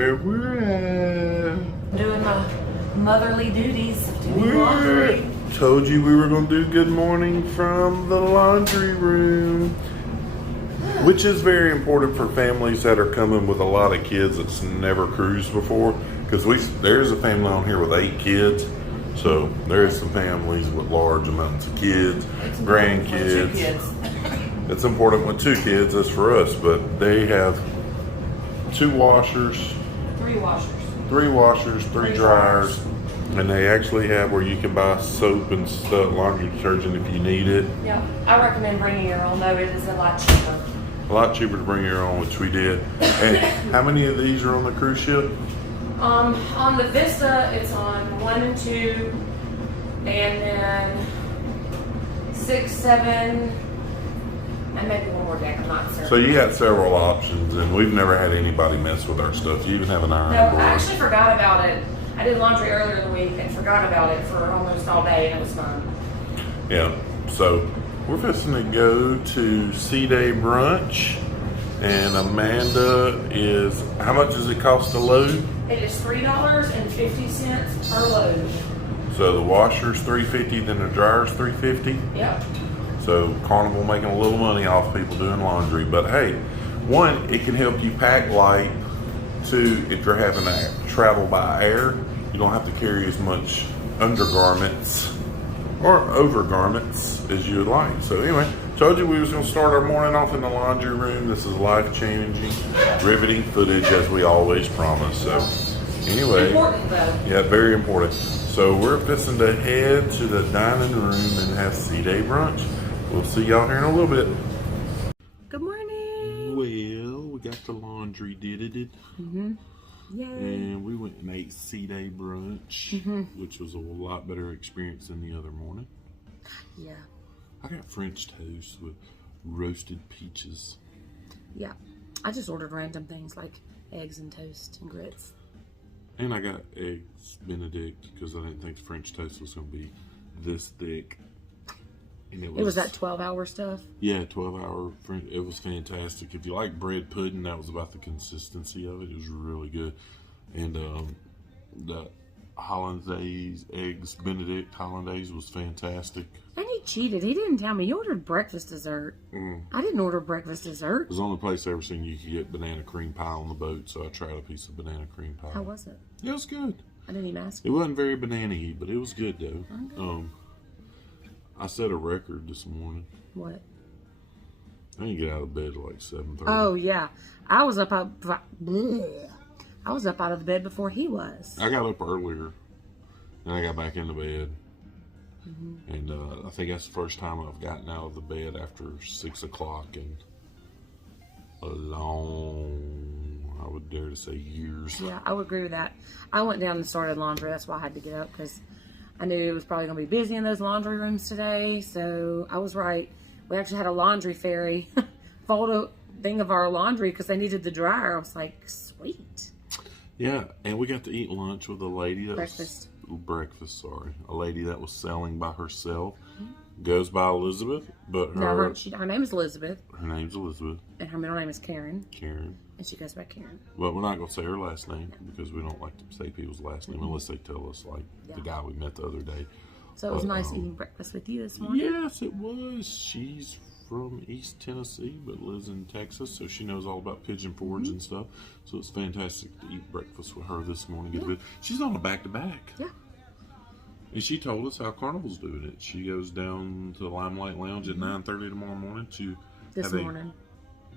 where we're at. Doing my motherly duties of doing laundry. Told you we were going to do good morning from the laundry room. Which is very important for families that are coming with a lot of kids that's never cruised before. Because there's a family on here with 8 kids. So there's some families with large amounts of kids, grandkids. It's important with 2 kids, that's for us. But they have 2 washers. 3 washers. 3 washers, 3 dryers. And they actually have where you can buy soap and stuff, laundry detergent if you need it. Yeah, I recommend bringing your own, though it is a lot cheaper. A lot cheaper to bring your own, which we did. And how many of these are on the cruise ship? On the Vista, it's on 1 and 2, and then 6, 7, and maybe one more deck. I'm not certain. So you got several options, and we've never had anybody mess with our stuff. You even have an iron board. No, I actually forgot about it. I did laundry earlier in the week and forgot about it for almost all day, and it was fun. Yeah, so we're fixing to go to Sea Day brunch, and Amanda is, how much does it cost to load? It is $3.50 per load. So the washer's $3.50, then the dryer's $3.50. Yep. So Carnival making a little money off people doing laundry. But hey, one, it can help you pack light. 2, if you're having to travel by air, you don't have to carry as much undergarments or overgarments as you would like. So anyway, told you we was going to start our morning off in the laundry room. This is life-changing, riveting footage as we always promise. So anyway, important though. Yeah, very important. So we're fixing to head to the dining room and have Sea Day brunch. We'll see y'all here in a little bit. Good morning. Well, we got the laundry did it. Yay. And we went and ate Sea Day brunch, which was a lot better experience than the other morning. Yeah. I got French toast with roasted peaches. Yeah. I just ordered random things like eggs and toast and grits. And I got eggs Benedict because I didn't think the French toast was going to be this thick. And it was that 12-hour stuff? Yeah, 12-hour French. It was fantastic. If you like bread pudding, that was about the consistency of it. It was really good. And the Hollandaise eggs Benedict Hollandaise was fantastic. And he cheated. He didn't tell me. He ordered breakfast dessert. I didn't order breakfast dessert. It was the only place I ever seen you could get banana cream pie on the boat, so I tried a piece of banana cream pie. How was it? It was good. I didn't even ask you. It wasn't very banana-y, but it was good, though. Okay. I set a record this morning. What? I didn't get out of bed at like 7:30. Oh, yeah. I was up out of the bed before he was. I got up earlier, and I got back into bed. And I think that's the first time I've gotten out of the bed after 6 o'clock in a long, I would dare to say, years. Yeah, I would agree with that. I went down and started laundry. That's why I had to get up, because I knew it was probably going to be busy in those laundry rooms today. So I was right. We actually had a laundry fairy photo thing of our laundry because they needed the dryer. I was like, sweet. Yeah, and we got to eat lunch with a lady that breakfast, sorry. A lady that was selling by herself. Goes by Elizabeth, but her name is Elizabeth. Her name's Elizabeth. And her middle name is Karen. Karen. And she goes by Karen. But we're not going to say her last name because we don't like to say people's last name unless they tell us, like the guy we met the other day. So it was nice eating breakfast with you this morning. Yes, it was. She's from East Tennessee but lives in Texas, so she knows all about pigeon forage and stuff. So it's fantastic to eat breakfast with her this morning. Yeah. She's on a back-to-back. Yeah. And she told us how Carnival's doing it. She goes down to the Limelight Lounge at 9:30 tomorrow morning to This morning.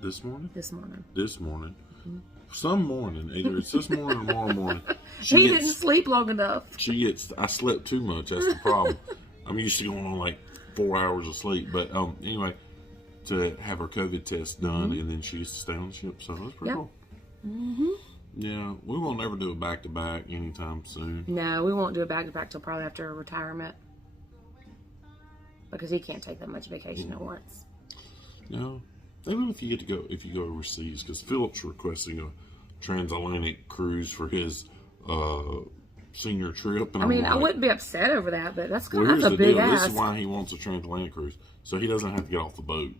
This morning? This morning. This morning. Some morning. Either it's this morning or tomorrow morning. He didn't sleep long enough. I slept too much. That's the problem. I'm used to going on like 4 hours of sleep. But anyway, to have her COVID test done, and then she used to stay on the ship. So that's pretty cool. Yeah, we won't ever do a back-to-back anytime soon. No, we won't do a back-to-back till probably after retirement. Because he can't take that much vacation at once. No. Even if you go overseas, because Philip's requesting a transatlantic cruise for his senior trip. And I wouldn't be upset over that, but that's a big ask. This is why he wants a transatlantic cruise. So he doesn't have to get off the boat.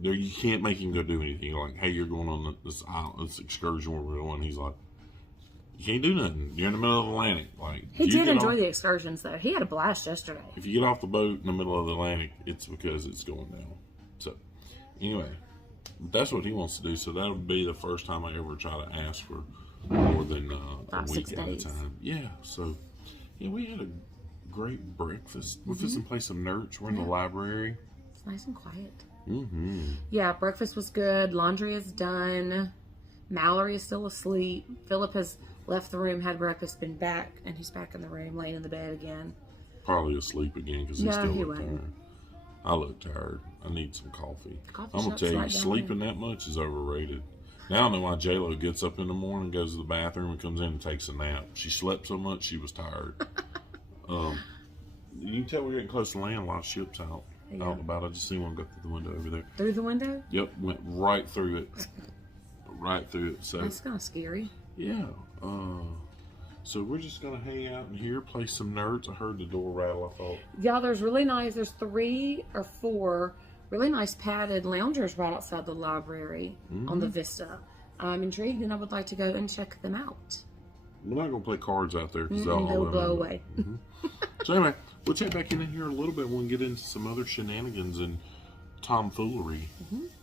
You can't make him go do anything. You're like, hey, you're going on this excursion where we're going. He's like, You can't do nothing. You're in the middle of the Atlantic. Like He did enjoy the excursions, though. He had a blast yesterday. If you get off the boat in the middle of the Atlantic, it's because it's going down. So, anyway, that's what he wants to do. So that'll be the first time I ever try to ask for more than a week at a time. Yeah. So, yeah, we had a great breakfast. We're fixing to play some nerds. We're in the library. It's nice and quiet. Mm-hmm. Yeah, breakfast was good. Laundry is done. Mallory is still asleep. Philip has left the room, had breakfast, been back, and he's back in the room, laying in the bed again. Probably asleep again because he still he looked won't. tired. I look tired. I need some coffee. Coffee I'm gonna shops tell you, like that. sleeping that much is overrated. Now I know why J-Lo gets up in the morning, goes to the bathroom, and comes in and takes a nap. She slept so much she was tired. You can tell we're getting close to land. A lot of ships out and about. I just seen one go through the window over there. Through the window? Yep, went right through it. Right through it. So That's kind of scary. yeah. So we're just gonna hang out in here, play some nerds. I heard the door rattle. I thought, Yeah, there's 3 or 4 really nice padded loungers right outside the library on the Vista. I'm intrigued and I would like to go and check them out. we're not gonna play cards out there because They'll blow away. So anyway, we'll check back in here a little bit when we get into some other shenanigans and tomfoolery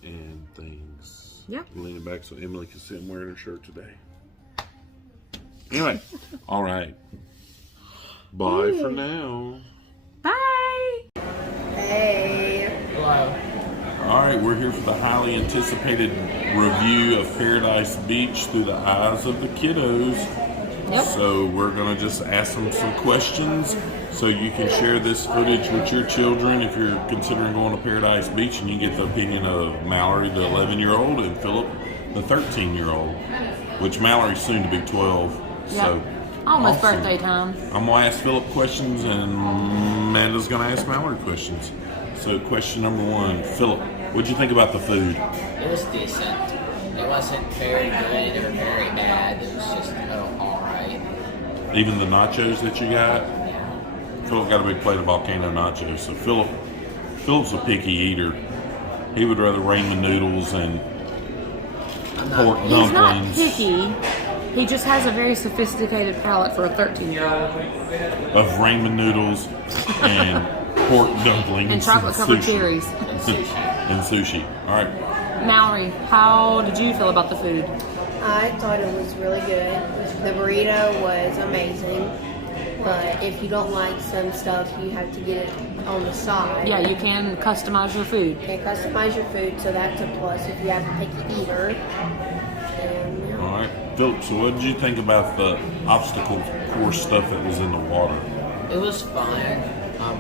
and things. Yeah. Leaning back so Emily can see I'm wearing her shirt today. Anyway, all right. Bye for now. Bye! Hey. Hello. All right, we're here for the highly anticipated review of Paradise Beach through the eyes of the kiddos. Yep. So we're going to just ask them some questions so you can share this footage with your children if you're considering going to Paradise Beach, and you get the opinion of Mallory, the 11-year-old, and Philip, the 13-year-old, which Mallory's soon to be 12. Yep. So Almost awesome. birthday time. I'm going to ask Philip questions, and Amanda's going to ask Mallory questions. So question number 1, Philip, what'd you think about the food? It was decent. It wasn't very good or very bad. It was just alright. Even the nachos that you got? Philip got a big plate of volcano nachos. So Philip's a picky eater. He would rather ramen noodles and pork He's not dumplings. picky. He just has a very sophisticated palate for a 13-year-old. Of ramen noodles and pork dumplings And chocolate-covered sushi. cherries. And sushi. And sushi. All right. Mallory, how did you feel about the food? I thought it was really good. The burrito was amazing. But if you don't like some stuff, you have to get it on the side. Yeah, you can customize your food. You can customize your food, so that's a plus if you have a picky eater. And, yeah. All right. Philip, so what did you think about the obstacle course stuff that was in the water? It was fun.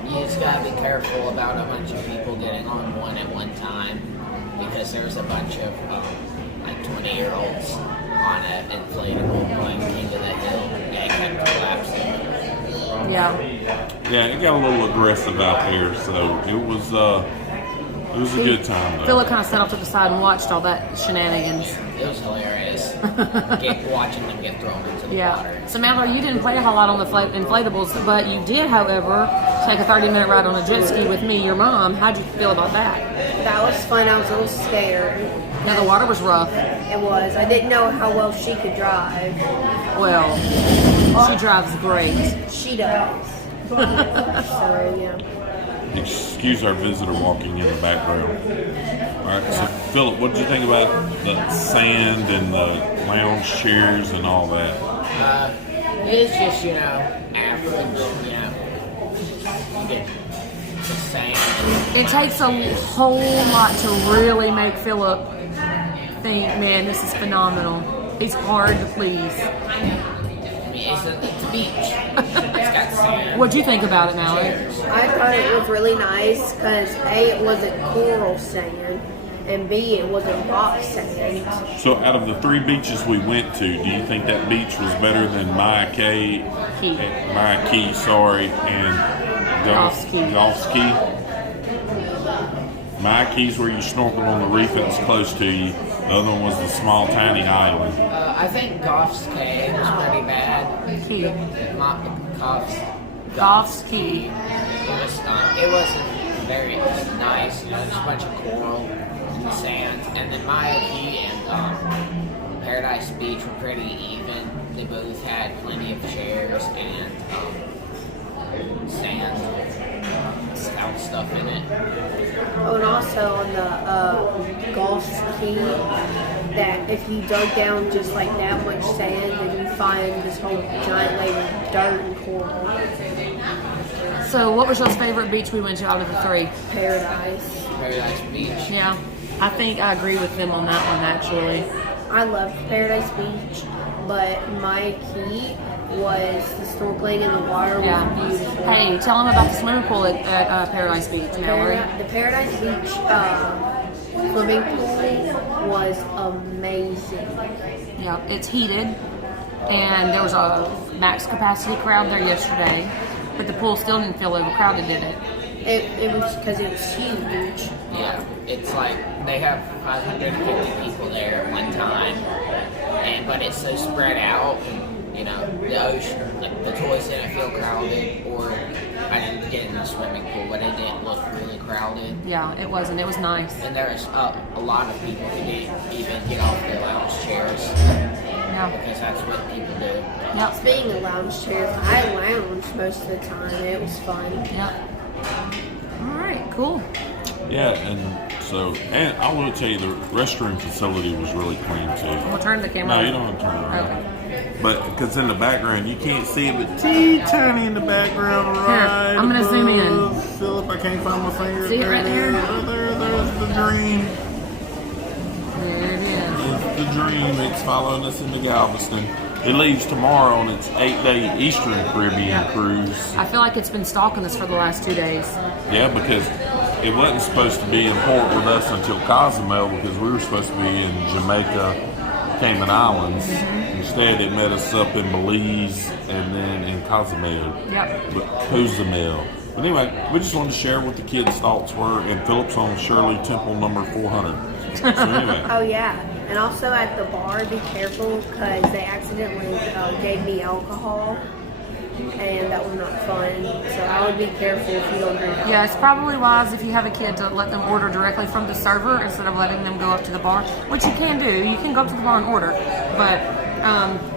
You just gotta be careful about a bunch of people getting on one at one time, because there's a bunch of like 20-year-olds on an inflatable going King of the Hill and it kept collapsing. Yeah. Yeah, it got a little aggressive out there, so it was a good time though. Philip kind of sat off to the side and watched all that shenanigans. It was hilarious. Watching them get thrown into the Yeah. water. So, Mallory, you didn't play a whole lot on the inflatables, but you did, however, take a 30-minute ride on a jet ski with me, your mom. How'd you feel about that? That was fun. I was a little scared. Now, the water was rough. It was. I didn't know how well she could drive. Well, she drives great. She does. So, yeah. Excuse our visitor walking in the background. All right, so Philip, what did you think about the sand and the lounge chairs and all that? It's just, average, you get the same. It takes a whole lot to really make Philip think, man, this is phenomenal. He's hard to please. I mean, it's a beach. It's got sand. What'd you think about it, Mallory? I thought it was really nice because A, it wasn't coral sand, and B, it wasn't rock sand. So out of the 3 beaches we went to, do you think that beach was better than Maya Key, and Golf's Key. Golf's Key? Maya Key's where you snorkel on the reef that was close to you. The other one was the small, tiny island. I think Goff's Cave was pretty bad. Key. Not Golf's Key. It wasn't very nice, just a bunch of coral and sand. And then Maya Key and Paradise Beach were pretty even. They both had plenty of chairs and sand, scout stuff in it. Oh, and also on the Gulf Key, that if you dug down just like that much sand, then you find this whole giant layer of dirt and coral. So, what was your favorite beach we went to out of the 3? Paradise. Paradise Beach. Yeah, I think I agree with them on that one, actually. I loved Paradise Beach, but my key was the snorkeling in the water was beautiful. Hey, tell them about the swimming pool at Paradise Beach, Mallory. The Paradise Beach swimming pool was amazing. Yeah, it's heated, and there was a max capacity crowd there yesterday, but the pool still didn't feel overcrowded, did it? It was because it's huge. Yeah, it's like they have 550 people there at one time, but it's so spread out. You know, the ocean, like the toys didn't feel crowded, or I didn't get in the swimming pool, but it didn't look really crowded. Yeah, it wasn't. It was nice. And there was a lot of people who didn't even get off their lounge chairs. Yeah. Because that's what people do. Yep. Speaking of lounge chairs, I lounged most of the time. It was fun. Yep. All right, cool. Yeah, and I will tell you, the restroom facility was really clean too. We'll turn the camera. No, you don't have to turn it around. Okay. But because in the background, you can't see it, but teeny in the background, right? I'm gonna zoom in. above Philip, I can't find my finger. See it right there? There's the dream. There it is. It's the dream. It's following us into Galveston. It leaves tomorrow on its 8-day Eastern Caribbean cruise. I feel like it's been stalking us for the last 2 days. Yeah, because it wasn't supposed to be in port with us until Cozumel, because we were supposed to be in Jamaica, Cayman Islands. Instead, it met us up in Belize and then in Cozumel. Yep. Cozumel. But anyway, we just wanted to share what the kids' thoughts were, and Philip's on Shirley Temple number 400. So anyway. Oh yeah, and also at the bar, be careful because they accidentally gave me alcohol, and that was not fun. So I would be careful if you don't drink alcohol. Yeah, it's probably wise if you have a kid to let them order directly from the server instead of letting them go up to the bar, which you can do. You can go up to the bar and order, but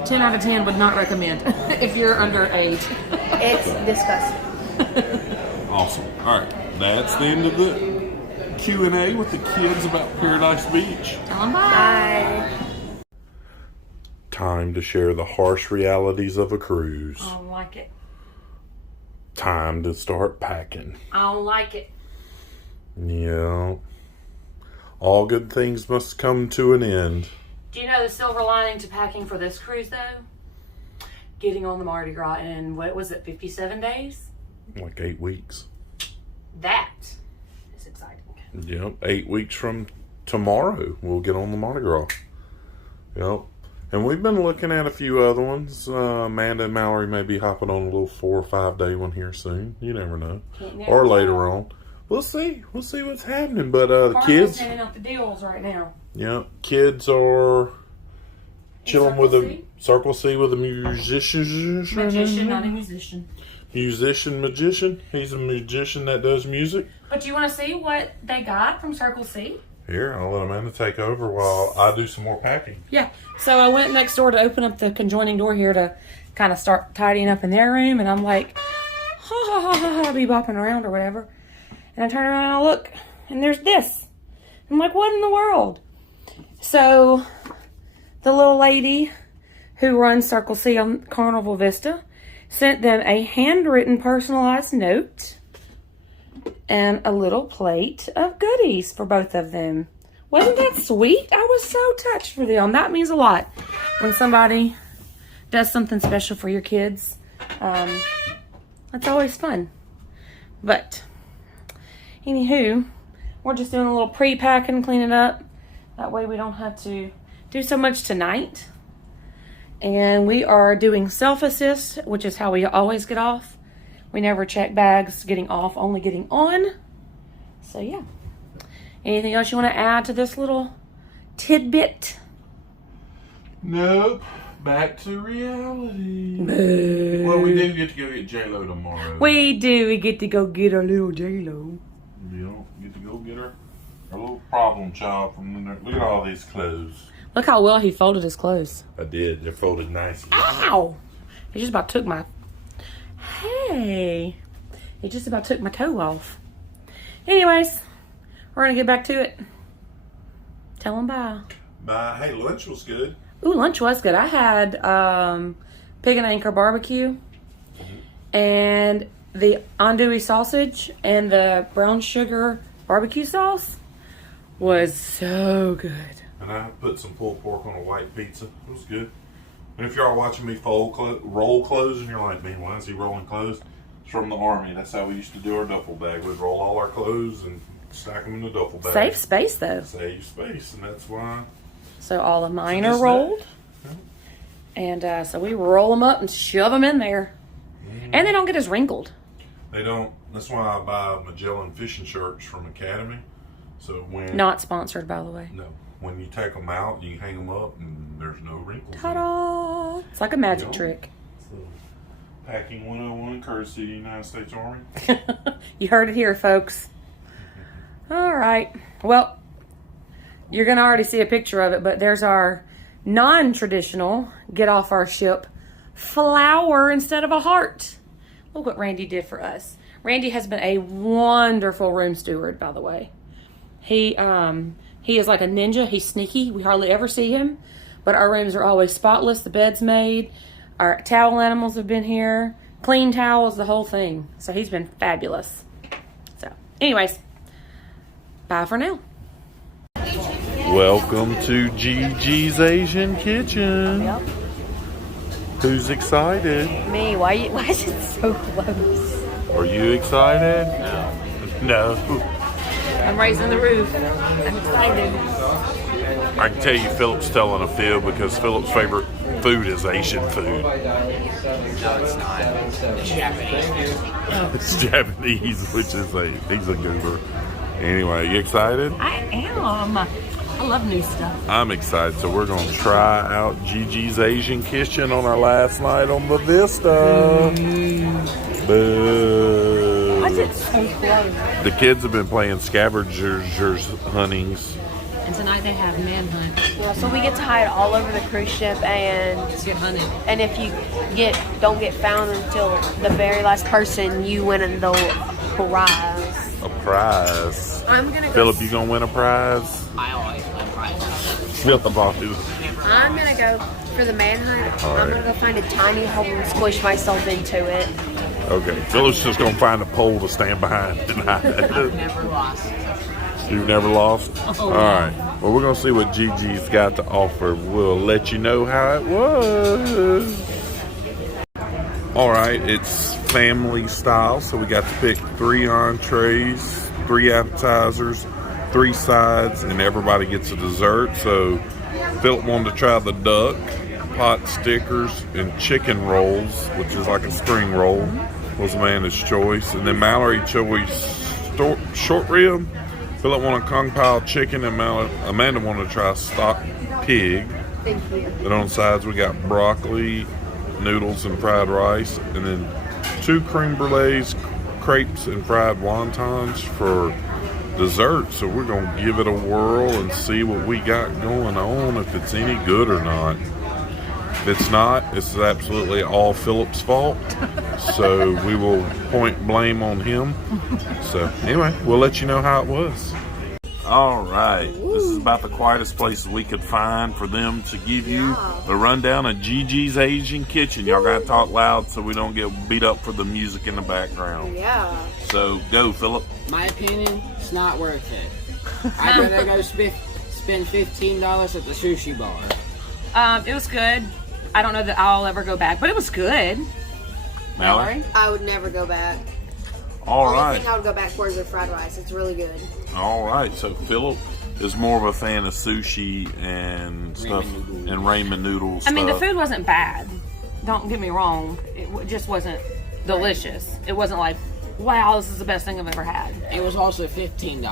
10 out of 10 would not recommend if you're underage. It's disgusting. Awesome. All right, that's the end of the Q&A with the kids about Paradise Beach. Tell them bye. Bye. Time to share the harsh realities of a cruise. I don't like it. Time to start packing. I don't like it. Yeah. All good things must come to an end. Do you know the silver lining to packing for this cruise, though? Getting on the Mardi Gras in, what was it, 57 days? Like 8 weeks. That is exciting. Yep, 8 weeks from tomorrow, we'll get on the Mardi Gras. Yep. And we've been looking at a few other ones. Amanda and Mallory may be hopping on a little 4 or 5 day one here soon. You never know. Or later on. We'll see. We'll see what's happening. But the kids, handing out the deals right now. yeah, kids are chilling with a Circle C with a musician. Magician, not a musician. Magician. He's a magician that does music. But do you want to see what they got from Circle C? Here, I'll let Amanda take over while I do some more packing. Yeah. So I went next door to open up the conjoining door here to kind of start tidying up in their room. And I'm like, be bopping around or whatever. And I turn around and I look, and there's this. I'm like, what in the world? So the little lady who runs Circle C on Carnival Vista sent them a handwritten personalized note and a little plate of goodies for both of them. Wasn't that sweet? I was so touched for them. That means a lot when somebody does something special for your kids. That's always fun. But anywho, we're just doing a little pre-packing, cleaning up. That way we don't have to do so much tonight. And we are doing self-assist, which is how we always get off. We never check bags getting off, only getting on. So yeah. Anything else you want to add to this little tidbit? Nope. Back to reality. Boo. Well, we do get to go get J-Lo tomorrow. We do. We get to go get our little J-Lo. We don't get to go get her. Our little problem child from in there. Look at all these clothes. Look how well he folded his clothes. I did. They're folded nicely. Ow! He just about took my... Hey! He just about took my toe off. Anyways, we're going to get back to it. Tell him bye. Bye. Hey, lunch was good. Ooh, lunch was good. I had pig and anchor barbecue and the andouille sausage and the brown sugar barbecue sauce was so good. And I put some pulled pork on a white pizza. It was good. And if y'all watching me roll clothes and you're like, man, why is he rolling clothes? It's from the Army. That's how we used to do our duffel bag. We'd roll all our clothes and stack them in the duffel bag. Save space, though. Save space, and that's why. So all of mine are rolled. And so we roll them up and shove them in there. And they don't get as wrinkled. They don't. That's why I buy Magellan fishing shirts from Academy. So when... Not sponsored, by the way. No. When you take them out, you hang them up, and there's no wrinkles. Ta-da! It's like a magic trick. So, packing 101, courtesy of the United States Army. You heard it here, folks. All right. Well, you're going to already see a picture of it, but there's our non-traditional get off our ship flower instead of a heart. Look what Randy did for us. Randy has been a wonderful room steward, by the way. He is like a ninja. He's sneaky. We hardly ever see him, but our rooms are always spotless. The bed's made. Our towel animals have been here. Clean towels, the whole thing. So he's been fabulous. So, anyways, bye for now. Welcome to JiJi's Asian Kitchen. Yep. Who's excited? Me. Why is it so close? Are you excited? No. I'm raising the roof. I'm excited. I can tell you Philip's telling a fib because Philip's favorite food is Asian food. No, it's not. It's Japanese. It's Japanese, which is he's a goober. Anyway, you excited? I am. I love new stuff. I'm excited. So we're going to try out JiJi's Asian Kitchen on our last night on the Vista. Boo. Why is it so close? The kids have been playing scavengers huntings. And tonight they have manhunt. Yeah, so we get to hide all over the cruise ship, and Get hunted. and if you don't get found until the very last person, you win the prize. A prize. I'm gonna go. Philip, you gonna win a prize? I always win prizes. Philip always. I'm gonna go for the manhunt. All I'm right. gonna go find a tiny hole and squish myself into it. Okay, Philip's just gonna find a pole to stand behind tonight. Never lost. You've never lost? All right. Well, we're going to see what JiJi's got to offer. We'll let you know how it was. All right. It's family style. So we got to pick 3 entrees, 3 appetizers, 3 sides, and everybody gets a dessert. So Philip wanted to try the duck, pot stickers, and chicken rolls, which is like a spring roll, was Amanda's choice. And then Mallory chose short rib. Philip wanted Kung Pao chicken, and Amanda wanted to try stock pig. Thank you. Then on the sides we got broccoli, noodles, and fried rice, and then 2 creme brulees, crepes, and fried wontons for dessert. So we're gonna give it a whirl and see what we got going on, if it's any good or not. If it's not, it's absolutely all Philip's fault. So we will point blame on him. So anyway, we'll let you know how it was. All right. This is about the quietest place we could find for them to give you the rundown of JiJi's Asian Kitchen. Y'all got to talk loud so we don't get beat up for the music in the background. Yeah. So go, Philip. My opinion, it's not worth it. I'd rather go spend $15 at the sushi bar. It was good. I don't know that I'll ever go back, but it was good. Mallory? I would never go back. All Only right. thing I would go back for is the fried rice. It's really good. All right. So Philip is more of a fan of sushi and stuff, noodles. and ramen noodles. I mean, the food wasn't bad. Don't get me wrong. It just wasn't delicious. It wasn't like, wow, this is the best thing I've ever had. It was also $15.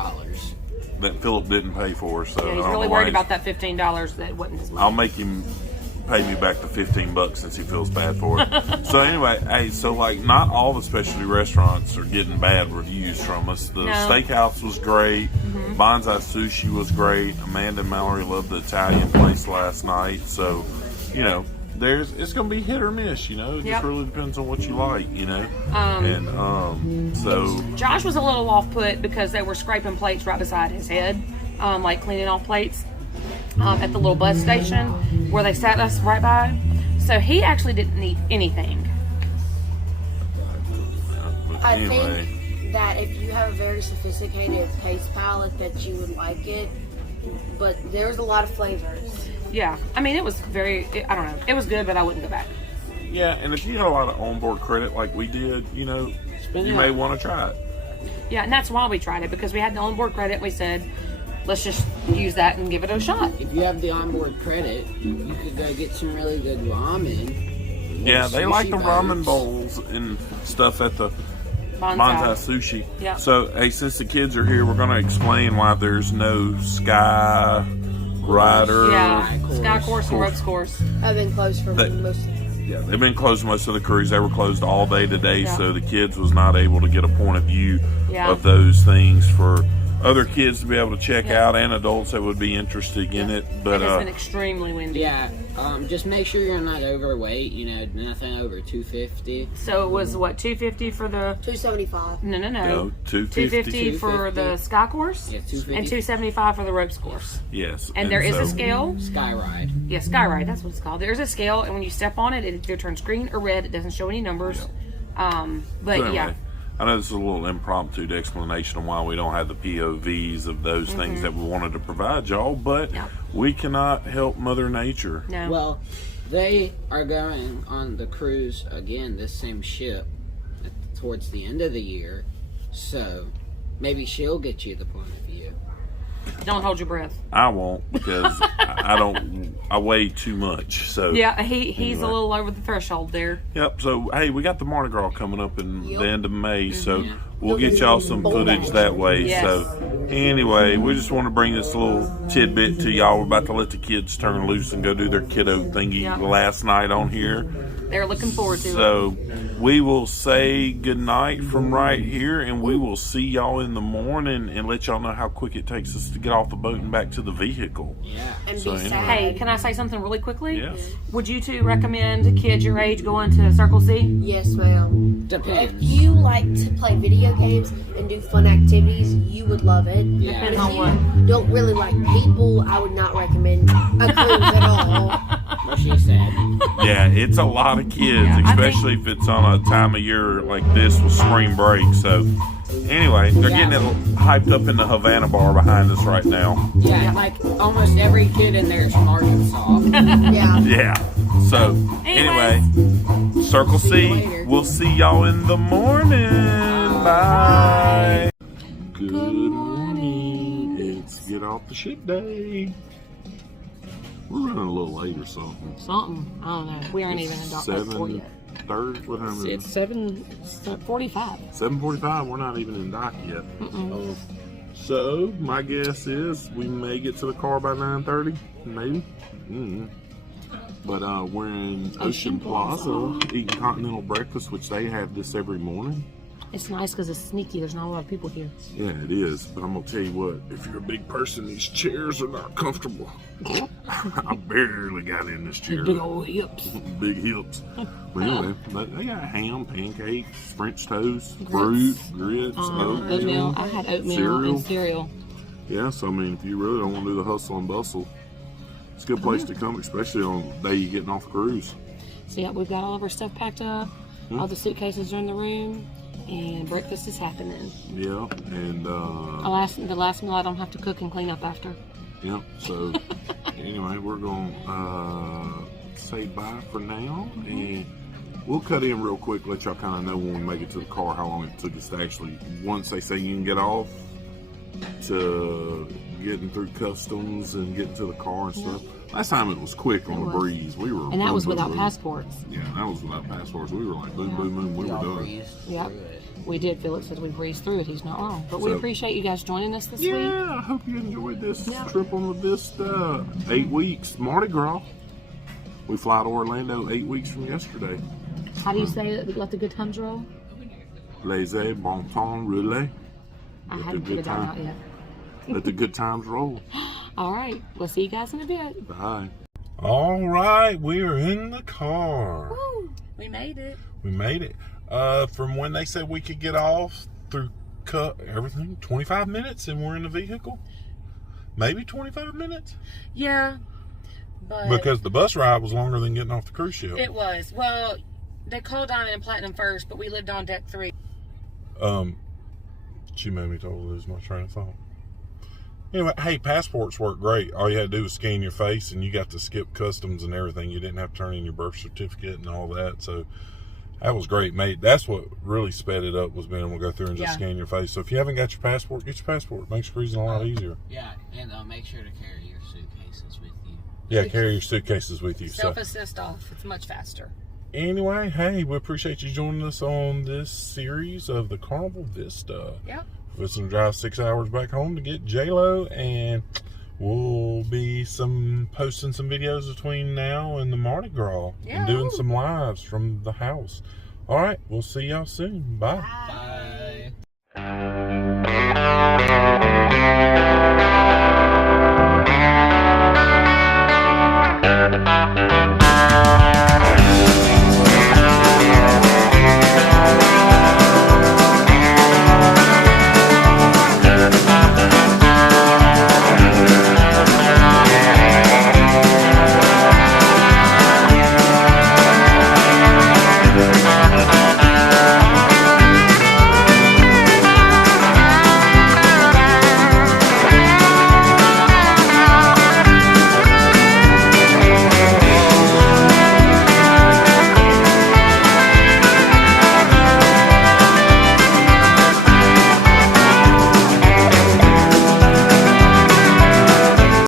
that Philip didn't pay for. So Yeah, he's I don't really know why worried about that $15 that wasn't his money. I'll make him pay me back the $15 since he feels bad for it. So anyway, hey, so like not all the specialty restaurants are getting bad reviews from us. The steakhouse was great. Bonsai Sushi was great. Amanda and Mallory loved the Italian place last night. So, you know, it's going to be hit or miss, you know. It just really depends on what you like, you know. So Josh was a little off put because they were scraping plates right beside his head, like cleaning off plates at the little bus station where they sat us right by. So he actually didn't need anything. I think that if you have a very sophisticated taste palate that you would like it, but there's a lot of flavors. Yeah, I mean, it was I don't know, it was good, but I wouldn't go back. yeah, and if you had a lot of onboard credit like we did, you know, you may want to try it. Yeah, and that's why we tried it, because we had the onboard credit. We said, let's just use that and give it a shot. If you have the onboard credit, you could go get some really good ramen. Yeah, they like the sushi ramen boats. bowls and stuff at the Bonsai. Sushi. Yeah. So, hey, since the kids are here, we're going to explain why there's no Sky Rider. Yeah, Sky Course and Ropes Course. I've been closed for most of them. Yeah, they've been closed most of the cruise. They were closed all day today, so the kids was not able to get a point of view of those things for other kids to be able to check out, and adults that would be interested in it. But it has been extremely windy. Yeah, just make sure you're not overweight. You know, nothing over 250. So it was what, 250 for the 275. no, no, 250 for the Sky Course, Yeah, 250. and 275 for the Ropes Course. yes, And there is a scale. Skyride. Yeah, Skyride, that's what it's called. There's a scale, and when you step on it, it either turns green or red. It doesn't show any numbers. But So anyway, yeah. I know this is a little impromptu explanation on why we don't have the POVs of those things that we wanted to provide y'all, but we cannot help Mother Nature. No. Well, they are going on the cruise again, this same ship, towards the end of the year. So maybe she'll get you the point of view. Don't hold your breath. I won't, because I weigh too much. So Yeah, he's Anyway. a little over the threshold there. Yep. So hey, we got the Mardi Gras coming up in the end of May, so we'll get y'all some footage that way. Yes. So anyway, we just want to bring this little tidbit to y'all. We're about to let the kids turn loose and go do their kiddo thingy last night on here. They're looking forward to it. So we will say goodnight from right here, and we will see y'all in the morning and let y'all know how quick it takes us to get off the boat and back to the vehicle. Yeah. And So be anyway. sad. Hey, can I say something really quickly? Yes. Would you two recommend kids your age going to Circle C? Yes, ma'am. Depends. If you like to play video games and do fun activities, you would love it. Yeah. But Depends on if what. you don't really like people, I would not recommend a cruise at all. What she said. Yeah, it's a lot of kids, Yeah, I especially if it's on a time of year like this with spring break. So anyway, they're getting it hyped up in the Havana bar behind us right now. Yeah, like almost every kid in there is from Arkansas. Yeah. Yeah. So anyway, Circle See you C. later. We'll see y'all in the morning. Bye. Good morning. It's get off the ship day. We're running a little late or something. Something. I don't know. We aren't even in dock port yet. 7:30. What time is it? It's 7:45. 7:45. We're not even in dock yet. So my guess is we may get to the car by 9:30, maybe. But we're in Ocean Plaza eating continental breakfast, which they have this every morning. It's nice because it's sneaky. There's not a lot of people here. Yeah, it is. But I'm gonna tell you what: if you're a big person, these chairs are not comfortable. I barely got in this chair. Big old hips. Big hips. But anyway, they got ham, pancakes, French toast, fruit, grits, Oatmeal. I had oatmeal and cereal. Yeah, so I mean, if you really don't want to do the hustle and bustle, it's a good place to come, especially on the day you're getting off the cruise. So yeah, we've got all of our stuff packed up. All the suitcases are in the room, and breakfast is happening. Yeah, and The last meal I don't have to cook and clean up after. yeah. So anyway, we're gonna say bye for now, and we'll cut in real quick, let y'all kind of know when we make it to the car how long it took us to actually, once they say you can get off, to getting through customs and getting to the car and stuff. Last time it was quick on the breeze. We were, And that was boom, without boom. passports. Yeah, that was without passports. We were like boom, boom, boom. We were done. Yep. We did. Philip said we breezed through it. He's not wrong. But we So- appreciate you guys joining us this week. Yeah, I hope you enjoyed this trip on the Vista. 8 weeks, Mardi Gras. We fly to Orlando 8 weeks from yesterday. How do you say it? Let the good times roll? Laissez bon temps rouler. I Let haven't the figured good that time- out yet. Let the good times roll. All right. We'll see you guys in a bit. Bye. All right, we're in the car. Woo! We made it. We made it. From when they said we could get off through cut everything, 25 minutes, and we're in the vehicle. Maybe 25 minutes. Yeah. But Because the bus ride was longer than getting off the cruise ship. it was. Well, they called Diamond and Platinum first, but we lived on deck 3. She made me totally lose my train of thought. Anyway, hey, passports work great. All you had to do was scan your face, and you got to skip customs and everything. You didn't have to turn in your birth certificate and all that. So that was great, mate. That's what really sped it up, was being able to go through and just scan your face. So if you haven't got your passport, get your passport. It makes cruising a lot easier. Yeah, and make sure to carry your suitcases with you. Yeah, carry your suitcases with you. Self-assist off. It's much faster. Anyway, hey, we appreciate you joining us on this series of the Carnival Vista. Yep. We're going to drive 6 hours back home to get J-Lo, and we'll be posting some videos between now and the Mardi Gras and doing some lives from the house. All right, we'll see y'all soon. Bye. Bye.